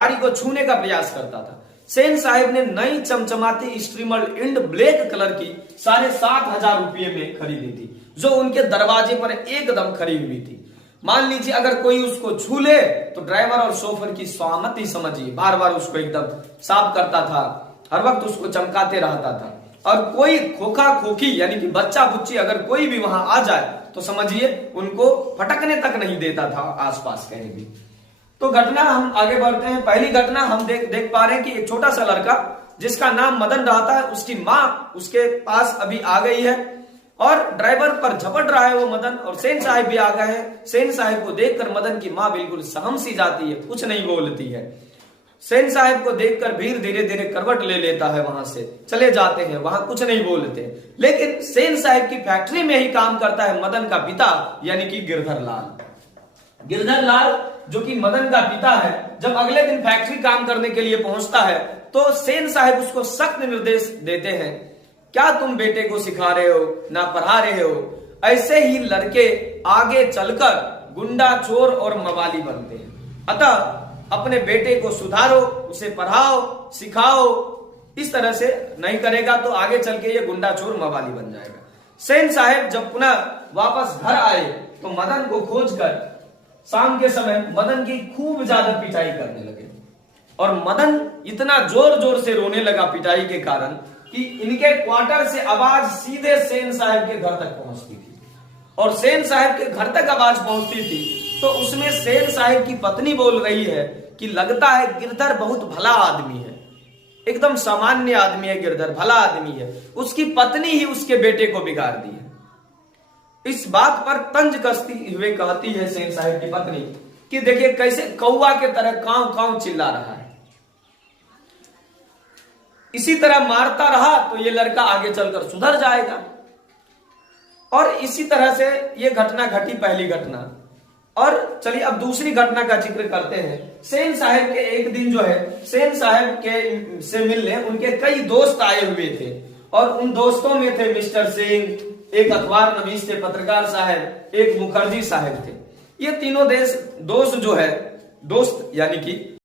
गाड़ी को छूने का प्रयास करता था। सेन साहब ने नई चमचमाती स्ट्रीमर इंड ब्लैक कलर की 7,500 रुपये में खरीदी थी, जो उनके दरवाजे पर एकदम खड़ी हुई थी। मान लीजिए अगर कोई उसको छू ले तो ड्राइवर और शोफर की स्वामति समझिए, बार बार उसको एकदम साफ करता था, हर वक्त उसको चमकाते रहता था। और कोई खोखा खोखी यानी कि बच्चा बुच्ची अगर कोई भी वहां आ जाए तो समझिए उनको फटकने तक नहीं देता था आसपास कहीं भी। तो घटना हम आगे बढ़ते हैं। पहली घटना हम देख पा रहे हैं कि एक छोटा सा लड़का जिसका नाम मदन रहता है, उसकी माँ उसके पास अभी आ गई है और ड्राइवर पर झपट रहा है वो मदन, और सेन साहब भी आ गए हैं। सेन साहब को देखकर मदन की माँ बिल्कुल सहम सी जाती है, कुछ नहीं बोलती है। सेन साहब को देखकर भीर धीरे धीरे करवट ले लेता है, वहां से चले जाते हैं, वहां कुछ नहीं बोलते। लेकिन सेन साहब की फैक्ट्री में ही काम करता है मदन का पिता यानी कि गिरधर लाल। गिरधर लाल जो कि मदन का पिता है, जब अगले दिन फैक्ट्री काम करने के लिए पहुंचता है तो सेन साहब उसको सख्त निर्देश देते हैं, क्या तुम बेटे को सिखा रहे हो, ना पढ़ा रहे हो। ऐसे ही लड़के आगे चलकर गुंडा, चोर और मवाली बनते हैं। अतः अपने बेटे को सुधारो, उसे पढ़ाओ, सिखाओ। इस तरह से नहीं करेगा तो आगे चल के ये गुंडा, चोर, मवाली बन जाएगा। सेन साहब जब पुनः वापस घर आए तो मदन को खोजकर शाम के समय मदन की खूब ज्यादा पिटाई करने लगे, और मदन इतना जोर जोर से रोने लगा पिटाई के कारण कि इनके क्वार्टर से आवाज सीधे सेन साहब के घर तक पहुंचती थी। और सेन साहब के घर तक आवाज पहुंचती थी तो उसमें सेन साहब की पत्नी बोल रही है कि लगता है गिरधर बहुत भला आदमी है, एकदम सामान्य आदमी है, गिरधर भला आदमी है। उसकी पत्नी ही उसके बेटे को बिगाड़ दी है। इस बात पर तंज कसती हुए कहती है सेन साहब की पत्नी कि देखिए कैसे कौवा के तरह कांव कांव चिल्ला रहा है, इसी तरह मारता रहा तो ये लड़का आगे चलकर सुधर जाएगा। और इसी तरह से ये घटना घटी, पहली घटना। और चलिए अब दूसरी घटना का जिक्र करते हैं। सेन साहब के एक दिन जो है सेन साहब के से मिलने उनके कई दोस्त आए हुए थे, और उन दोस्तों में थे मिस्टर सिंह, एक अखबार नवीस थे पत्रकार साहब, एक मुखर्जी साहब थे। ये तीनों दोस्त जो है, दोस्त यानी कि